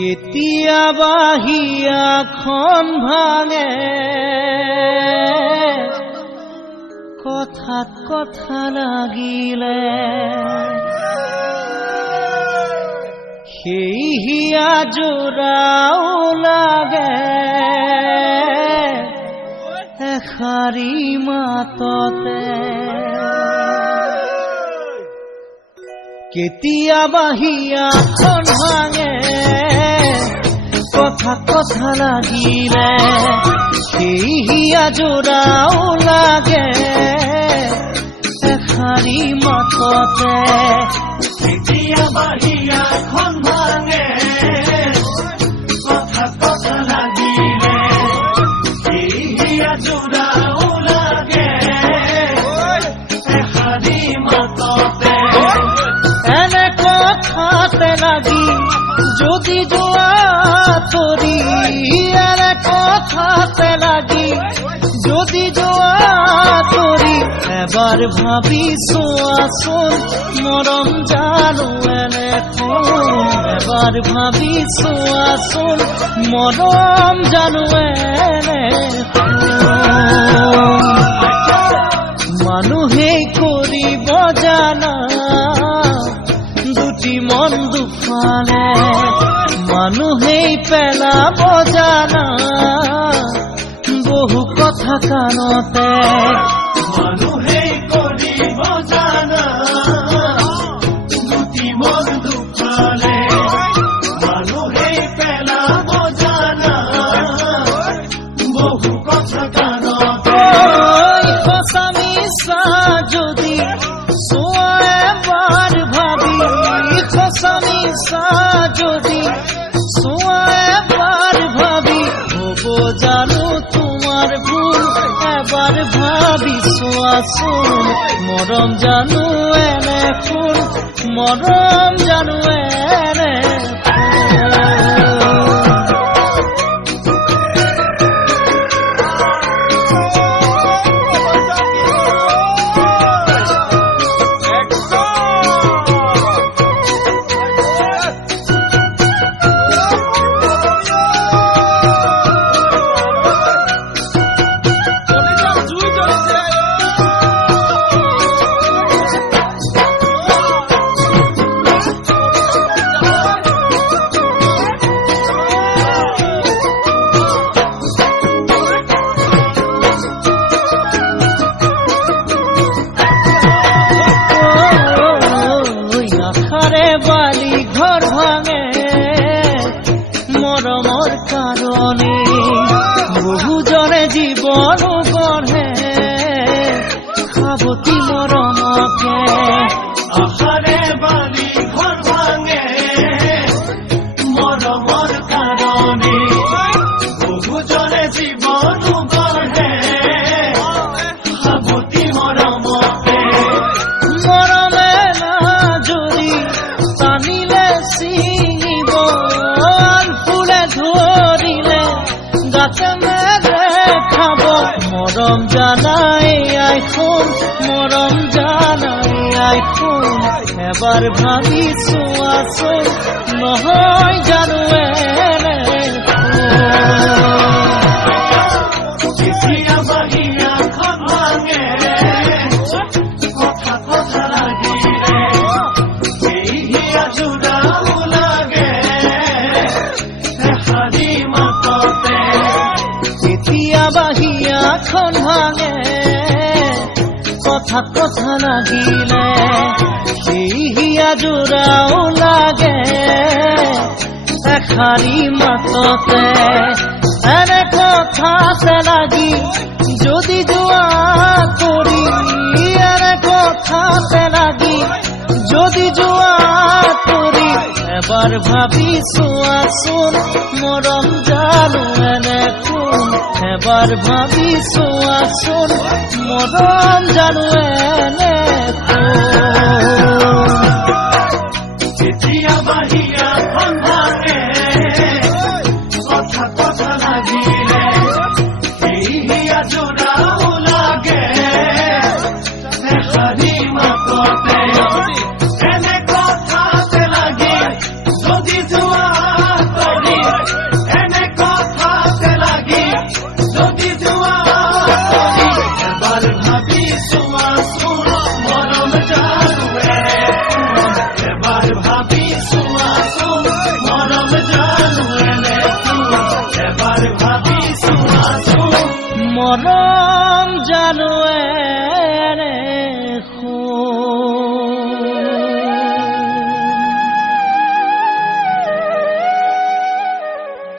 কেতিয়াবা হিয়াখন ভাঙে কথাত কথা লাগিলে সেই হিয়া জোৰাও লাগে এষাৰি মাততে কেতিয়াবা হিয়াখন ভাঙে কথা কথা লাগিলে সেই হিয়া জোৰাও লাগে এষাৰি মাততে কেতিয়াবা হিয়াখন ভাঙে কথা কথা লাগিলে সেই হিয়া জোৰাও লাগে এষাৰি মাততে এনে কথাতে লাগি যদি যোৱা তৰি এনে কথাতে লাগি যদি যোৱা তৰি এবাৰ ভাবি চোৱাচোন মৰম জানো এনেকৈ এবাৰ ভাবি চোৱাচোন মৰম জানো মানুহে কৰিব জানা দুটি মন দুফালে মানুহেই পেলাব জানা বহু কথা কাণতে মানুহে কৰিব জানা দুটি মন দুফালে মানুহে পেলাব জানা বহু কথা কাণতে সঁচা মিছা যদি চোৱা এবাৰ ভাবি সঁচা মিছা যদি চোৱা এবাৰ ভাবি হ'ব জানো তোমাৰ ভুল এবাৰ ভাবি চোৱাচোন মৰম জানো এনে ফুল মৰম জানো এনে বালি ঘৰ ভাঙে মৰমৰ কাৰণে বহুজনে জীৱন গঢ়ে সাৱতি মৰমকে আশাৰে বালি ঘৰ ভাঙে মৰমৰ কাৰণে বহুজনে জীৱন গঢ়ে সাৱতি মৰমকে মৰমে নাজৰি টানিলে ছিঙিব ফুলে ধৰিলে গাতে মেৰে খাব মৰম জানাই আইখোন মৰম জানাই আইখোন এবাৰ ভাবি চোৱাচোন নহয় জানো এনে কেতিয়াবা হিয়াখন ভাঙে কথা কথা লাগিলে সেই হিয়া জোৰাও লাগে এষাৰি মাততে কেতিয়াবা হিয়াখন ভাঙে কথা কথা লাগিলে সেই হিয়া জোৰাও লাগে এষাৰি মাততে এনে কথাতে লাগি যদি যোৱা তৰি এনে কথাতে লাগি যদি যোৱা তৰি এবাৰ ভাবি চোৱাচোন মৰম জানো এনে কোন এবাৰ ভাবি চোৱাচোন মৰম জানো এনে কেতিয়াবা হিয়াখন ভাঙে কথা কথা লাগিলে সেই হিয়া জোৰাও লাগে এষাৰি মাততে এনে কথাতে লাগি যদি যোৱা মৰম জালো